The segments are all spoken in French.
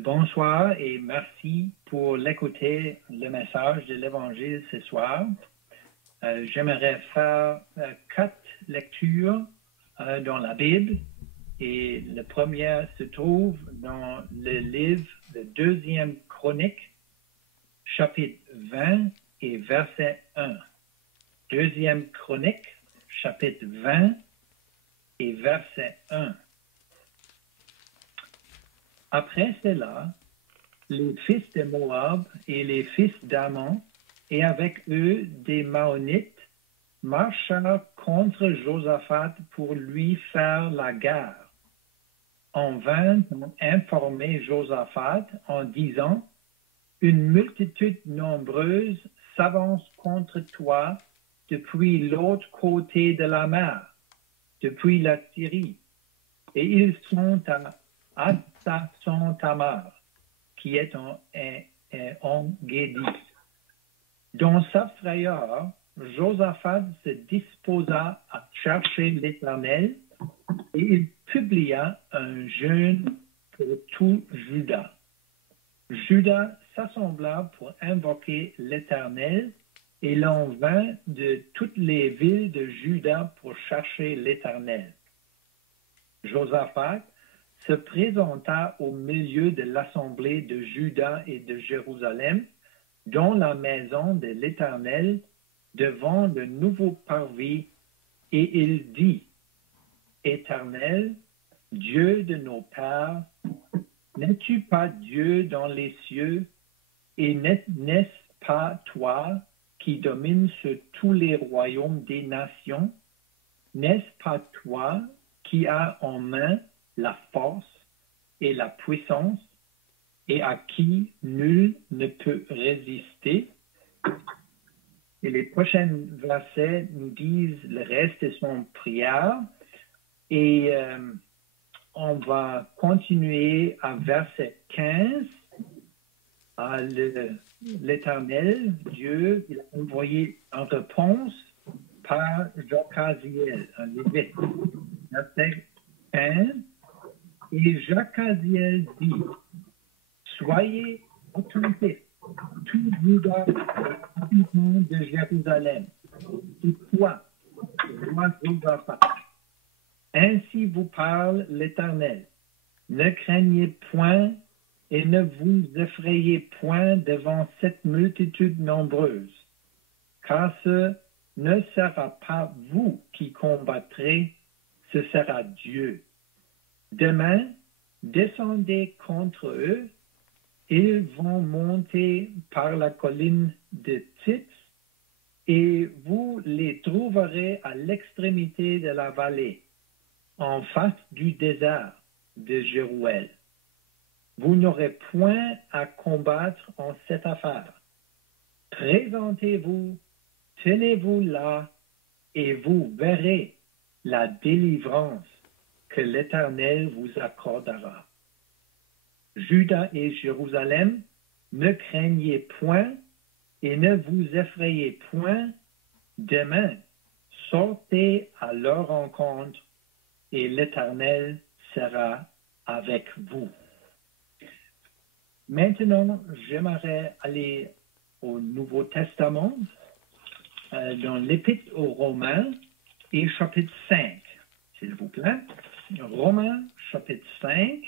Bonsoir et merci pour l'écouter le message de l'Évangile ce soir. J'aimerais faire 4 lectures dans la Bible et la première se trouve dans le livre de deuxième Chronique, chapitre 20 et verset 1. Deuxième Chronique, chapitre 20 et verset 1. Après cela, les fils de Moab et les fils d'Ammon, et avec eux des Maonites, marchèrent contre Josaphat pour lui faire la guerre. On vint informer Josaphat en disant, « Une multitude nombreuse s'avance contre toi depuis l'autre côté de la mer, depuis la Syrie, et ils sont à Hatsasson-Tamar, qui est en Guédi. » Dans sa frayeur, Josaphat se disposa à chercher l'Éternel et il publia un jeûne pour tout Juda. Juda s'assembla pour invoquer l'Éternel et l'on vint de toutes les villes de Juda pour chercher l'Éternel. Josaphat se présenta au milieu de l'assemblée de Juda et de Jérusalem dans la maison de l'Éternel devant le nouveau parvis, et il dit, « Éternel, Dieu de nos pères, n'es-tu pas Dieu dans les cieux, et n'est-ce pas toi qui domines sur tous les royaumes des nations? N'est-ce pas toi qui as en main la force et la puissance, et à qui nul ne peut résister? » Et les prochains versets nous disent le reste de son prière. Et on va continuer à verset 15. L'Éternel, Dieu, il a envoyé une réponse par Jacaziel, un lévite. Verset 15. Et Jacaziel dit, « Soyez attentifs, tout Juda et habitants de Jérusalem, et toi, roi Josaphat. Ainsi vous parle l'Éternel. Ne craignez point et ne vous effrayez point devant cette multitude nombreuse, car ce ne sera pas vous qui combattrez, ce sera Dieu. Demain, descendez contre eux. Ils vont monter par la colline de Tits, et vous les trouverez à l'extrémité de la vallée, en face du désert de Jéruel. Vous n'aurez point à combattre en cette affaire. Présentez-vous, tenez-vous là, et vous verrez la délivrance que l'Éternel vous accordera. Juda et Jérusalem, ne craignez point et ne vous effrayez point. Demain, sortez à leur rencontre et l'Éternel sera avec vous. Maintenant, j'aimerais aller au Nouveau Testament, dans l'Épître aux Romains et chapitre 5, s'il vous plaît. Romains, chapitre 5.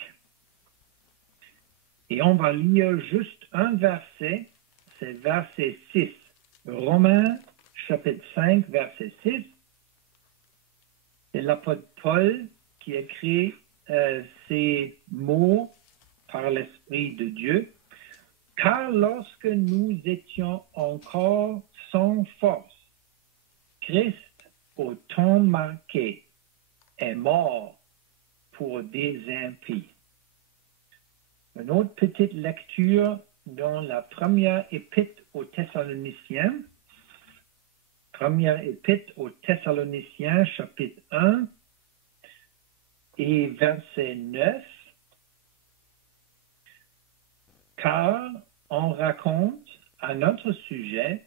Et on va lire juste un verset, c'est verset 6. Romains, chapitre 5, verset 6. C'est l'apôtre Paul qui écrit ces mots par l'Esprit de Dieu. « Car lorsque nous étions encore sans force, Christ, au temps marqué, est mort pour des impies. » Une autre petite lecture dans la première épître aux Thessaloniciens. Première épître aux Thessaloniciens, chapitre 1 et verset 9. Car on raconte à notre sujet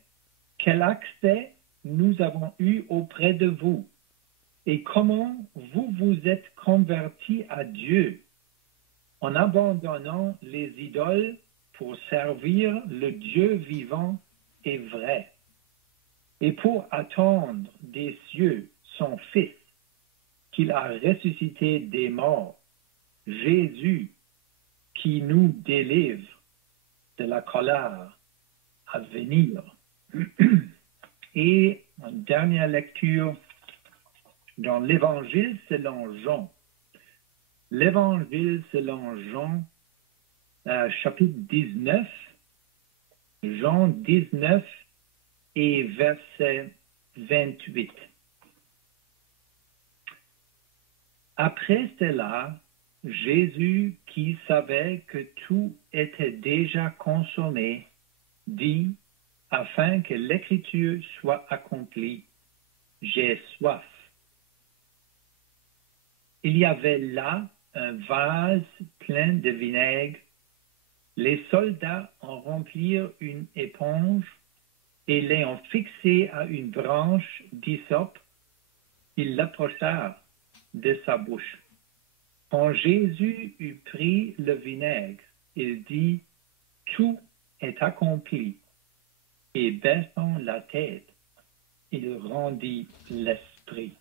quel accès nous avons eu auprès de vous et comment vous vous êtes convertis à Dieu en abandonnant les idoles pour servir le Dieu vivant et vrai, et pour attendre des cieux son Fils, qu'il a ressuscité des morts, Jésus, qui nous délivre de la colère à venir. Et en dernière lecture, dans l'Évangile selon Jean. L'Évangile selon Jean, chapitre 19, Jean 19 et verset 28. Après cela, Jésus, qui savait que tout était déjà consommé, dit, afin que l'Écriture soit accomplie, j'ai soif. Il y avait là un vase plein de vinaigre. Les soldats en remplirent une éponge et l'ayant fixé à une branche d'hysope, ils l'approchèrent de sa bouche. Quand Jésus eut pris le vinaigre, il dit, tout est accompli. Et baissant la tête, il rendit l'esprit.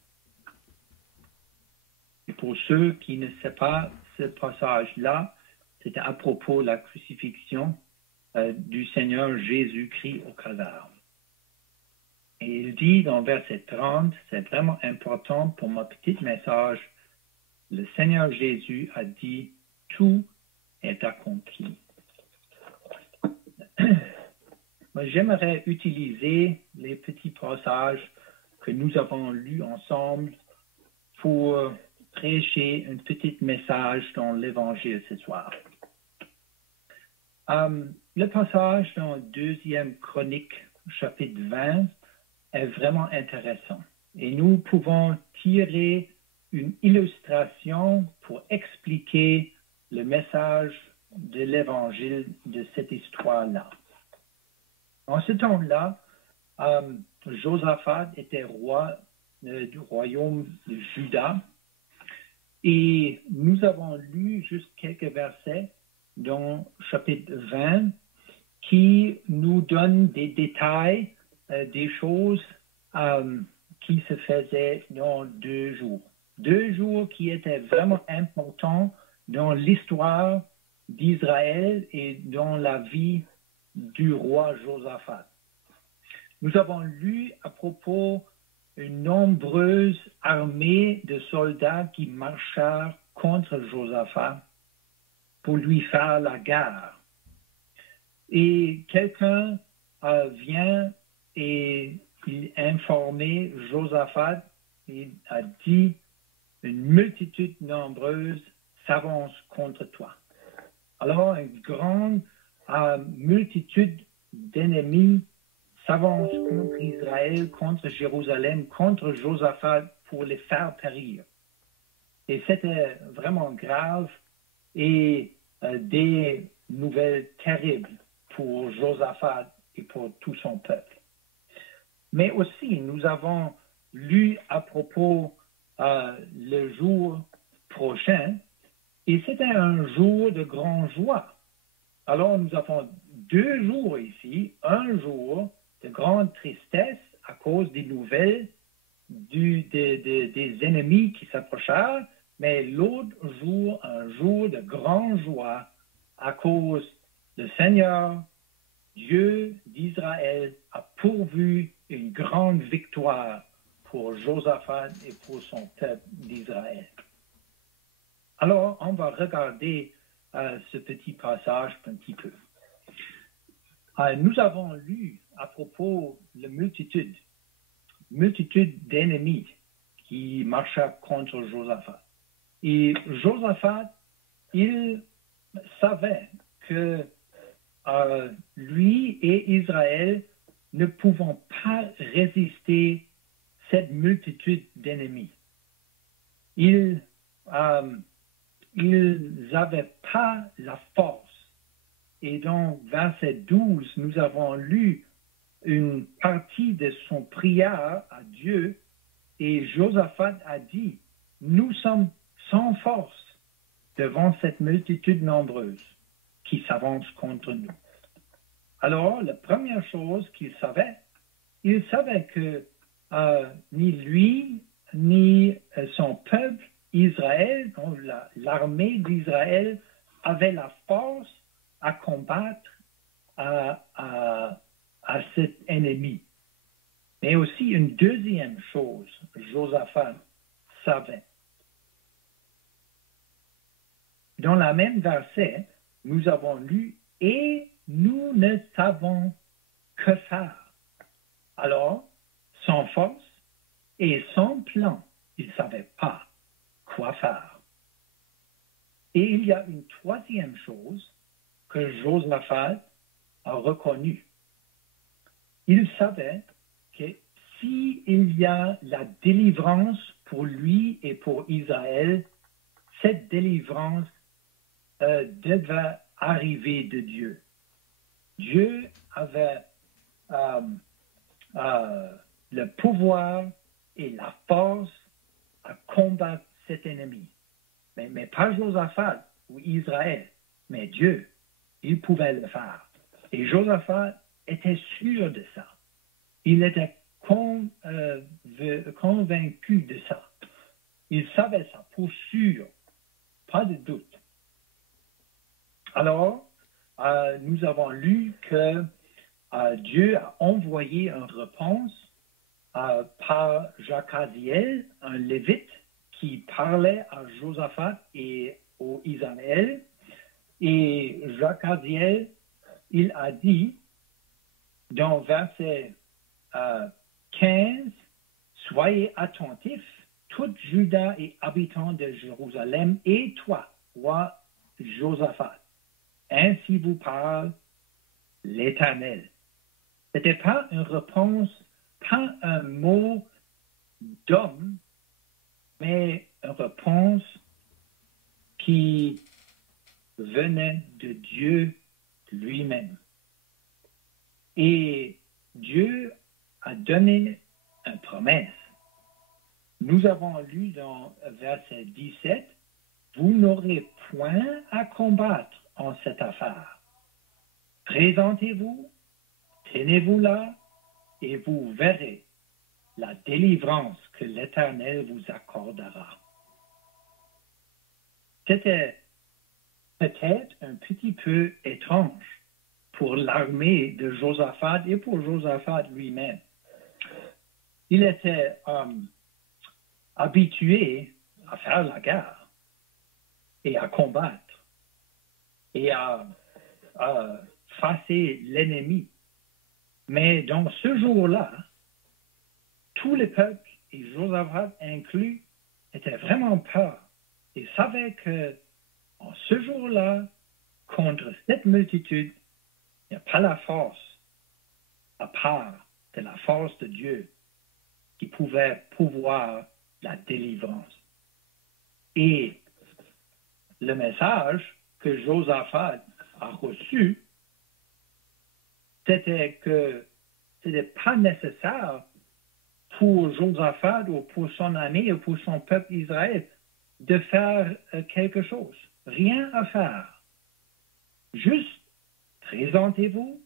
Et pour ceux qui ne savent pas ce passage-là, c'était à propos de la crucifixion du Seigneur Jésus-Christ au Calvaire. Et il dit dans verset 30, c'est vraiment important pour mon petit message, le Seigneur Jésus a dit, tout est accompli. J'aimerais utiliser les petits passages que nous avons lus ensemble pour prêcher un petit message dans l'Évangile ce soir. Le passage dans 2e Chronique, chapitre 20, est vraiment intéressant. Et nous pouvons tirer une illustration pour expliquer le message de l'Évangile de cette histoire-là. En ce temps-là, Josaphat était roi du royaume de Juda. Et nous avons lu juste quelques versets dans chapitre 20 qui nous donnent des détails des choses qui se faisaient dans 2 jours. 2 jours qui étaient vraiment importants dans l'histoire d'Israël et dans la vie du roi Josaphat. Nous avons lu à propos une nombreuse armée de soldats qui marchèrent contre Josaphat pour lui faire la guerre. Et quelqu'un vient et il informait Josaphat, il a dit, une multitude nombreuse s'avance contre toi. Alors, une grande multitude d'ennemis s'avance contre Israël, contre Jérusalem, contre Josaphat pour les faire périr. Et c'était vraiment grave et des nouvelles terribles pour Josaphat et pour tout son peuple. Mais aussi, nous avons lu à propos le jour prochain, et c'était un jour de grande joie. Alors, nous avons 2 jours ici, un jour de grande tristesse à cause des nouvelles des ennemis qui s'approchèrent, mais l'autre jour, un jour de grande joie à cause du Seigneur, Dieu d'Israël, a pourvu une grande victoire pour Josaphat et pour son peuple d'Israël. Alors, on va regarder ce petit passage un petit peu. Nous avons lu à propos de la multitude d'ennemis qui marchaient contre Josaphat. Et Josaphat, il savait que lui et Israël ne pouvaient pas résister cette multitude d'ennemis. Ils n'avaient pas la force. Et dans verset 12, nous avons lu une partie de son prière à Dieu et Josaphat a dit, nous sommes sans force devant cette multitude nombreuse qui s'avance contre nous. Alors, la première chose qu'il savait, il savait que ni lui, ni son peuple, Israël, donc l'armée d'Israël, avait la force à combattre à cet ennemi. Mais aussi une deuxième chose, Josaphat savait. Dans la même verset, nous avons lu « Et nous ne savons que faire ». Alors, sans force et sans plan, il ne savait pas quoi faire. Et il y a une troisième chose que Josaphat a reconnue. Il savait que s'il y a la délivrance pour lui et pour Israël, cette délivrance devait arriver de Dieu. Dieu avait le pouvoir et la force à combattre cet ennemi. Mais pas Josaphat ou Israël, mais Dieu. Il pouvait le faire. Et Josaphat était sûr de ça. Il était convaincu de ça. Il savait ça pour sûr, pas de doute. Alors, nous avons lu que Dieu a envoyé une réponse par Jacaziel, un lévite, qui parlait à Josaphat et aux Israël. Et Jacaziel, il a dit, dans verset 15, « Soyez attentifs, tout Juda et habitants de Jérusalem, et toi, roi Josaphat. Ainsi vous parle l'Éternel. » Ce n'était pas une réponse, pas un mot d'homme, mais une réponse qui venait de Dieu lui-même. Et Dieu a donné une promesse. Nous avons lu dans verset 17, « Vous n'aurez point à combattre en cette affaire. Présentez-vous, tenez-vous là, et vous verrez la délivrance que l'Éternel vous accordera. » C'était peut-être un petit peu étrange pour l'armée de Josaphat et pour Josaphat lui-même. Il était habitué à faire la guerre et à combattre et à face l'ennemi. Mais dans ce jour-là, tous les peuples, et Josaphat inclus, étaient vraiment peur et savaient que en ce jour-là, contre cette multitude, il n'y a pas la force à part de la force de Dieu qui pouvait pouvoir la délivrance. Et le message que Josaphat a reçu, c'était que ce n'était pas nécessaire pour Josaphat ou pour son ami ou pour son peuple Israël de faire quelque chose. Rien à faire. Juste présentez-vous,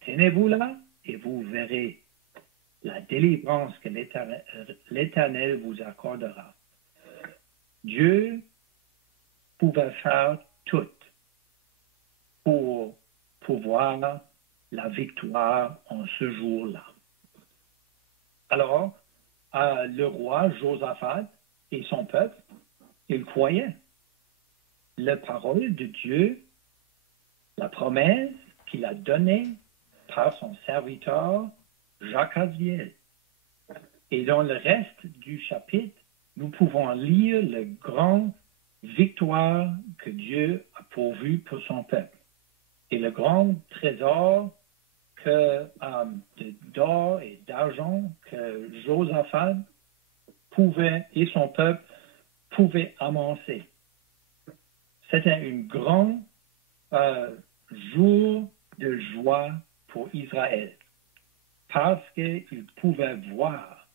tenez-vous là et vous verrez la délivrance que l'Éternel vous accordera. Dieu pouvait faire tout pour pouvoir la victoire en ce jour-là. Alors, le roi Josaphat et son peuple, ils croyaient la parole de Dieu, la promesse qu'il a donnée par son serviteur Jacaziel. Et dans le reste du chapitre, nous pouvons lire la grande victoire que Dieu a pourvue pour son peuple et le grand trésor d'or et d'argent que Josaphat pouvait et son peuple pouvaient amasser. C'était un grand jour de joie pour Israël parce qu'ils pouvaient voir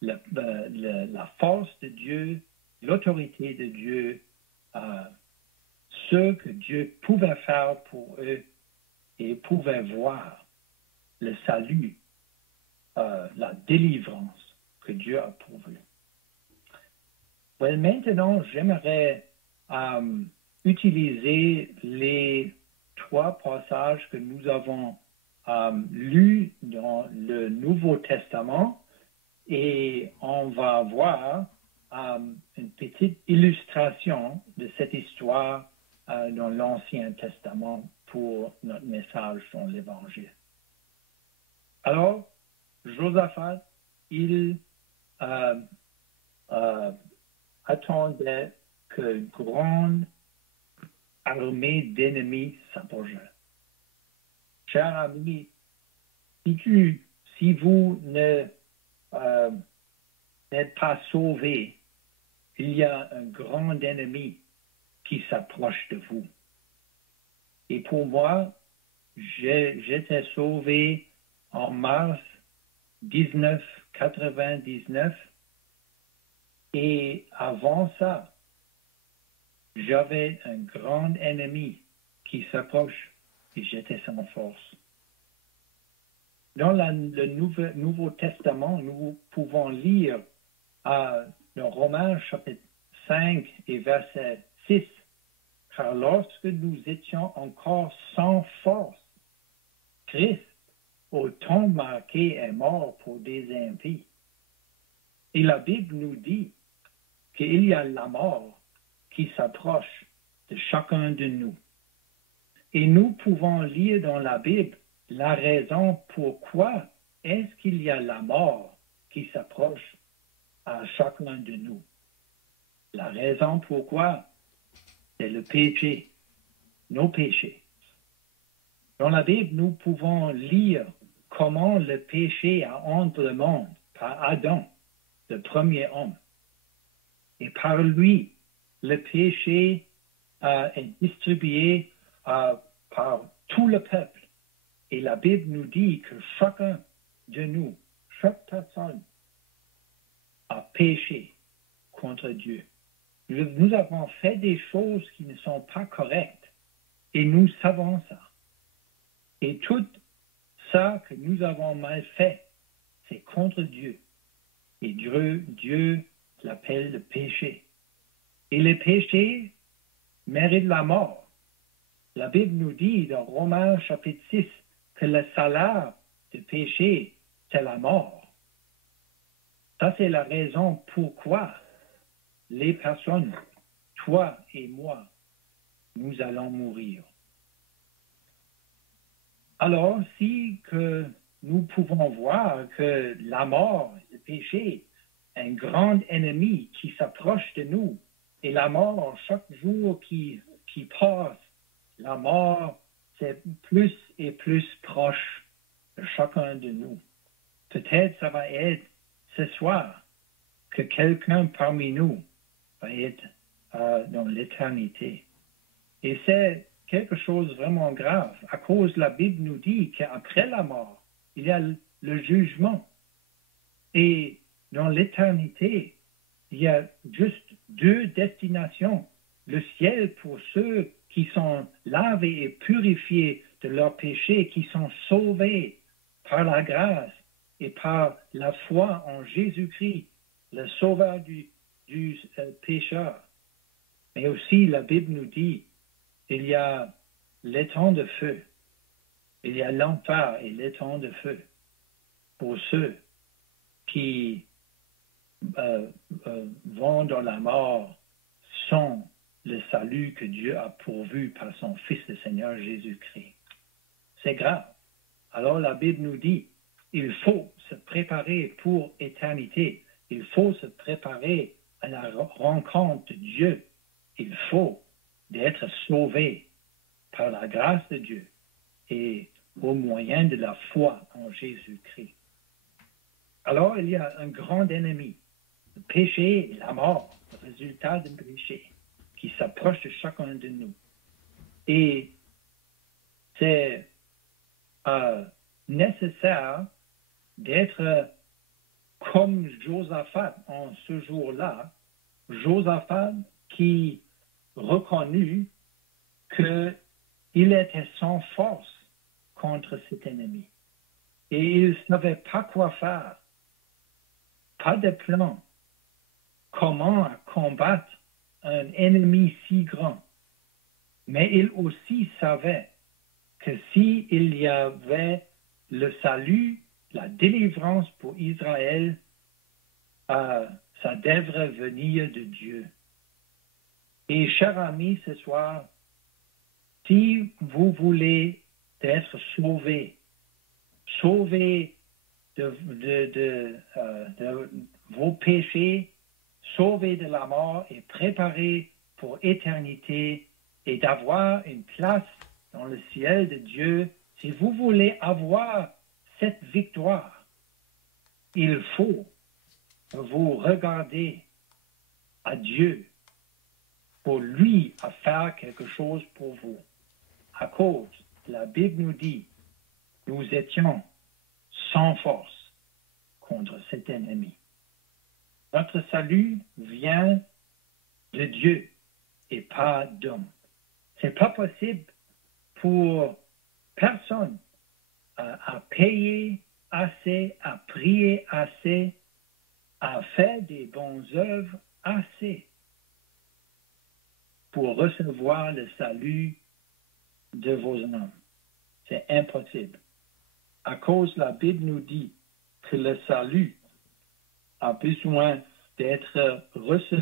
la force de Dieu, l'autorité de Dieu ce que Dieu pouvait faire pour eux et pouvaient voir le salut, la délivrance que Dieu a pourvu. Maintenant, j'aimerais utiliser les 3 passages que nous avons lus dans le Nouveau Testament et on va voir une petite illustration de cette histoire dans l'Ancien Testament pour notre message dans l'Évangile. Alors, Josaphat, il attendait qu'une grande armée d'ennemis s'approchait. Chers amis, si vous n'êtes pas sauvés, il y a un grand ennemi qui s'approche de vous. Et pour moi, j'étais sauvé en mars 1999. Et avant ça, j'avais un grand ennemi qui s'approche et j'étais sans force. Dans le Nouveau Testament, nous pouvons lire dans Romains chapitre 5 et verset 6, car lorsque nous étions encore sans force, Christ, au temps marqué, est mort pour des impies. Et la Bible nous dit qu'il y a la mort qui s'approche de chacun de nous. Et nous pouvons lire dans la Bible la raison pourquoi est-ce qu'il y a la mort qui s'approche à chacun de nous. La raison pourquoi, c'est le péché, nos péchés. Dans la Bible, nous pouvons lire comment le péché a entré le monde par Adam, le premier homme. Et par lui, le péché est distribué par tout le peuple. Et la Bible nous dit que chacun de nous, chaque personne, a péché contre Dieu. Nous avons fait des choses qui ne sont pas correctes. Et nous savons ça. Et tout ça que nous avons mal fait, c'est contre Dieu. Et Dieu l'appelle le péché. Et le péché mérite la mort. La Bible nous dit dans Romains chapitre 6 que le salaire du péché, c'est la mort. Ça, c'est la raison pourquoi les personnes, toi et moi, nous allons mourir. Alors, si que nous pouvons voir que la mort, le péché, est un grand ennemi qui s'approche de nous, et la mort, chaque jour qui passe, la mort, c'est plus et plus proche de chacun de nous. Peut-être ça va être ce soir que quelqu'un parmi nous va être dans l'éternité. Et c'est quelque chose de vraiment grave, à cause la Bible nous dit qu'après la mort, il y a le jugement. Et dans l'éternité, il y a juste 2 destinations. Le ciel pour ceux qui sont lavés et purifiés de leurs péchés, qui sont sauvés par la grâce et par la foi en Jésus-Christ, le sauveur du pécheur. Mais aussi, la Bible nous dit, il y a l'étang de feu, il y a l'enfer et l'étang de feu pour ceux qui vont dans la mort sans le salut que Dieu a pourvu par son Fils le Seigneur Jésus-Christ. C'est grave. Alors la Bible nous dit, il faut se préparer pour l'éternité. Il faut se préparer à la rencontre de Dieu. Il faut d'être sauvé par la grâce de Dieu et au moyen de la foi en Jésus-Christ. Alors il y a un grand ennemi, le péché et la mort, le résultat du péché, qui s'approche de chacun de nous. Et c'est nécessaire d'être comme Josaphat en ce jour-là. Josaphat qui reconnu qu'il était sans force contre cet ennemi. Et il ne savait pas quoi faire. Pas de plan. Comment combattre un ennemi si grand. Mais il aussi savait que s'il y avait le salut, la délivrance pour Israël, ça devrait venir de Dieu. Et chers amis, ce soir, si vous voulez être sauvés de vos péchés, sauvés de la mort et préparés pour éternité et d'avoir une place dans le ciel de Dieu, si vous voulez avoir cette victoire, il faut vous regarder à Dieu pour lui à faire quelque chose pour vous. À cause, la Bible nous dit, nous étions sans force contre cet ennemi. Notre salut vient de Dieu et pas d'homme. C'est pas possible pour personne à payer assez, à prier assez, à faire des bonnes œuvres assez pour recevoir le salut de vos âmes. C'est impossible. À cause, la Bible nous dit que le salut a besoin d'être reçu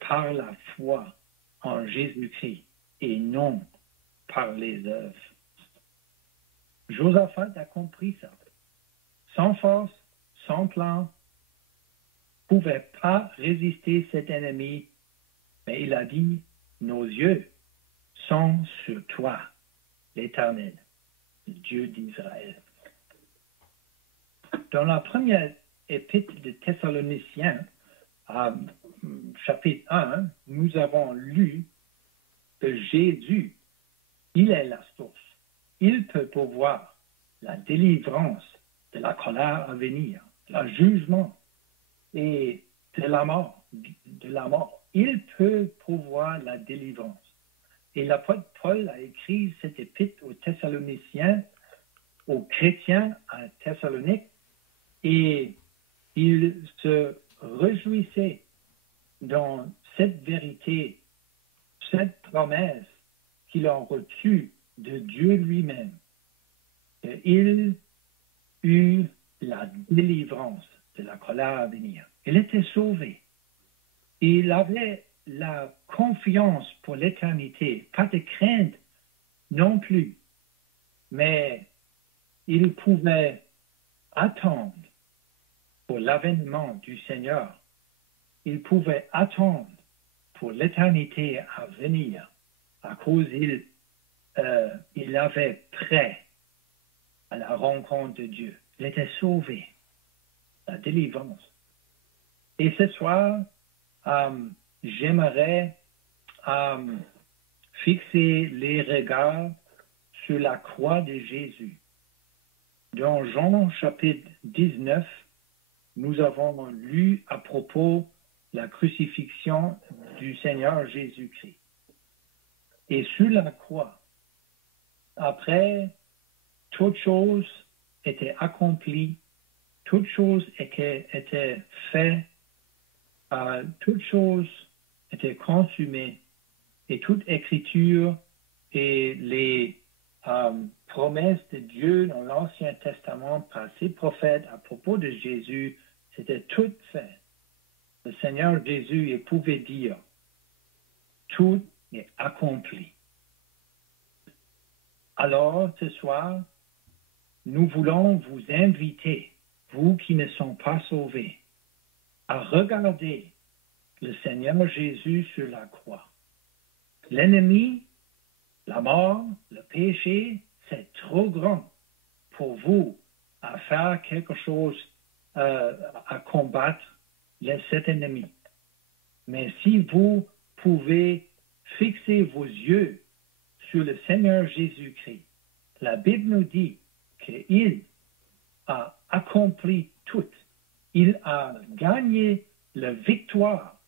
par la foi en Jésus-Christ et non par les œuvres. Josaphat a compris ça. Sans force, sans plan, ne pouvait pas résister cet ennemi, mais il a dit, nos yeux sont sur toi, l'Éternel, le Dieu d'Israël. Dans la première épître de Thessaloniciens, chapitre 1, nous avons lu que Jésus, il est la source. Il peut pourvoir la délivrance de la colère à venir, le jugement et de la mort. Il peut pourvoir la délivrance. Et l'apôtre Paul a écrit cette épître aux Thessaloniciens, aux chrétiens à Thessalonique, et il se réjouissait dans cette vérité, cette promesse qu'il a reçue de Dieu lui-même. Il eut la délivrance de la colère à venir. Il était sauvé. Il avait la confiance pour l'éternité, pas de crainte non plus, mais il pouvait attendre pour l'avènement du Seigneur. Il pouvait attendre pour l'éternité à venir, à cause il avait prêt à la rencontre de Dieu. Il était sauvé, la délivrance. Et ce soir, j'aimerais fixer les regards sur la croix de Jésus. Dans Jean chapitre 19, nous avons lu à propos de la crucifixion du Seigneur Jésus-Christ. Et sur la croix, après, toute chose était accomplie, toute chose était faite, toute chose était consumée, et toute écriture et les promesses de Dieu dans l'Ancien Testament par ses prophètes à propos de Jésus, c'était tout fait. Le Seigneur Jésus pouvait dire, tout est accompli. Alors, ce soir, nous voulons vous inviter, vous qui ne sont pas sauvés, à regarder le Seigneur Jésus sur la croix. L'ennemi, la mort, le péché, c'est trop grand pour vous à faire quelque chose, à combattre cet ennemi. Mais si vous pouvez fixer vos yeux sur le Seigneur Jésus-Christ, la Bible nous dit qu'il a accompli tout. Il a gagné la victoire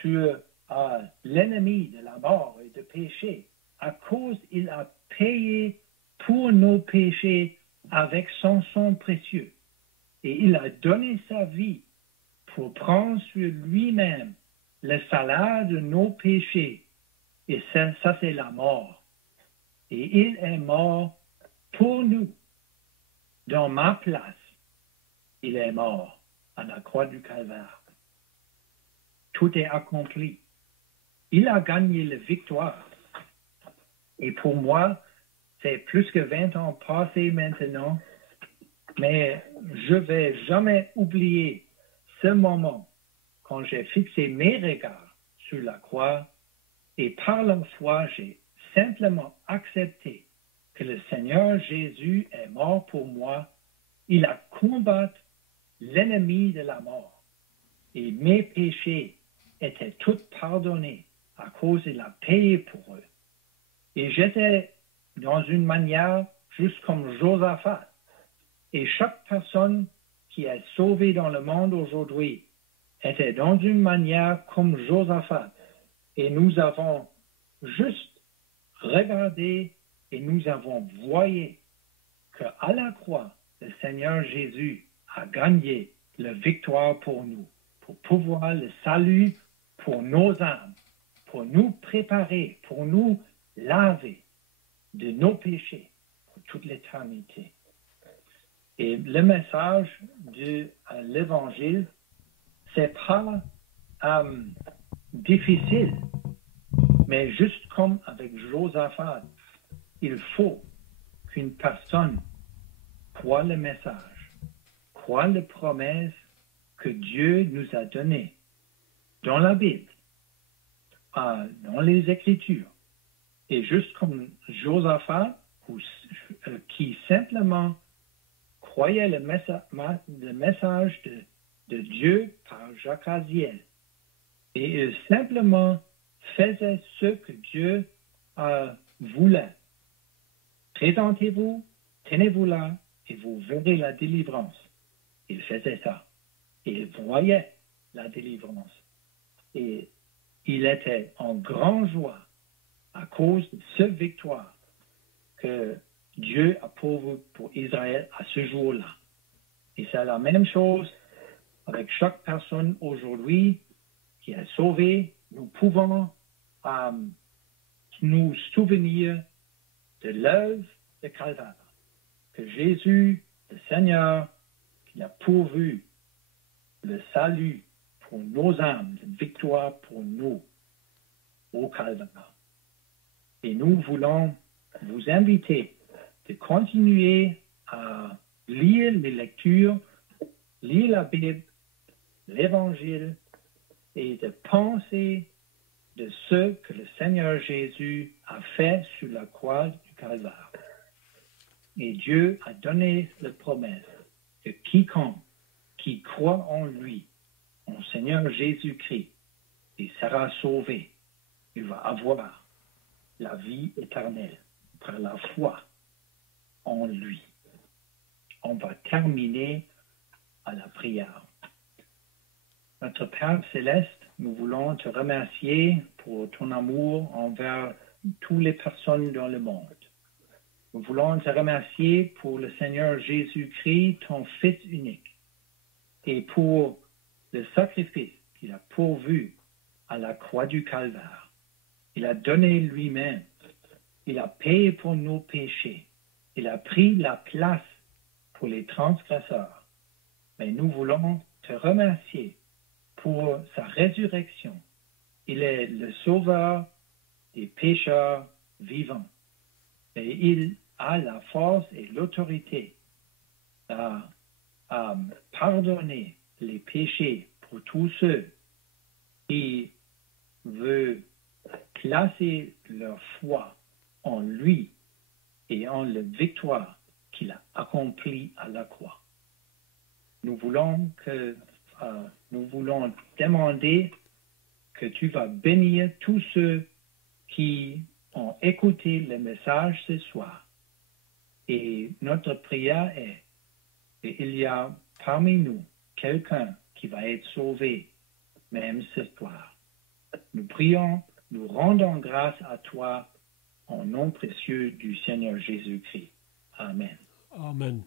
sur l'ennemi de la mort et du péché, à cause il a payé pour nos péchés avec son sang précieux. Et il a donné sa vie pour prendre sur lui-même le salaire de nos péchés. Et ça c'est la mort. Et il est mort pour nous, dans ma place. Il est mort à la croix du Calvaire. Tout est accompli. Il a gagné la victoire. Et pour moi, c'est plus que 20 ans passés maintenant, mais je ne vais jamais oublier ce moment quand j'ai fixé mes regards sur la croix et par la foi, j'ai simplement accepté que le Seigneur Jésus est mort pour moi. Il a combattu l'ennemi de la mort et mes péchés étaient tous pardonnés à cause qu'il a payé pour eux. Et j'étais dans une manière juste comme Josaphat. Et chaque personne qui est sauvée dans le monde aujourd'hui était dans une manière comme Josaphat. Et nous avons juste regardé et nous avons voyé qu'à la croix, le Seigneur Jésus a gagné la victoire pour nous, pour pouvoir le salut pour nos âmes, pour nous préparer, pour nous laver de nos péchés pour toute l'éternité. Et le message de l'Évangile, c'est pas difficile, mais juste comme avec Josaphat, il faut qu'une personne croit le message, croit les promesses que Dieu nous a données dans la Bible, dans les Écritures. Et juste comme Josaphat, qui simplement croyait le message de Dieu par Jacques Aziel. Et il simplement faisait ce que Dieu voulait. Présentez-vous, tenez-vous là, et vous verrez la délivrance. Il faisait ça. Il voyait la délivrance. Et il était en grande joie à cause de cette victoire que Dieu a pourvu pour Israël à ce jour-là. Et c'est la même chose avec chaque personne aujourd'hui qui est sauvée. Nous pouvons nous souvenir de l'œuvre de Calvaire, que Jésus, le Seigneur, qui a pourvu le salut pour nos âmes, la victoire pour nous au Calvaire. Et nous voulons vous inviter de continuer à lire les lectures, lire la Bible, l'Évangile, et de penser de ce que le Seigneur Jésus a fait sur la croix du Calvaire. Et Dieu a donné la promesse que quiconque qui croit en lui, en Seigneur Jésus-Christ, il sera sauvé. Il va avoir la vie éternelle par la foi en lui. On va terminer à la prière. Notre Père céleste, nous voulons te remercier pour ton amour envers toutes les personnes dans le monde. Nous voulons te remercier pour le Seigneur Jésus-Christ, ton Fils unique, et pour le sacrifice qu'il a pourvu à la croix du Calvaire. Il a donné lui-même. Il a payé pour nos péchés. Il a pris la place pour les transgresseurs. Mais nous voulons te remercier pour sa résurrection. Il est le sauveur des pécheurs vivants. Et il a la force et l'autorité à pardonner les péchés pour tous ceux qui veulent placer leur foi en lui et en la victoire qu'il a accomplie à la croix. Nous voulons demander que tu vas bénir tous ceux qui ont écouté le message ce soir. Et notre prière est qu'il y a parmi nous quelqu'un qui va être sauvé, même ce soir. Nous prions, nous rendons grâce à toi, au nom précieux du Seigneur Jésus-Christ. Amen. Amen.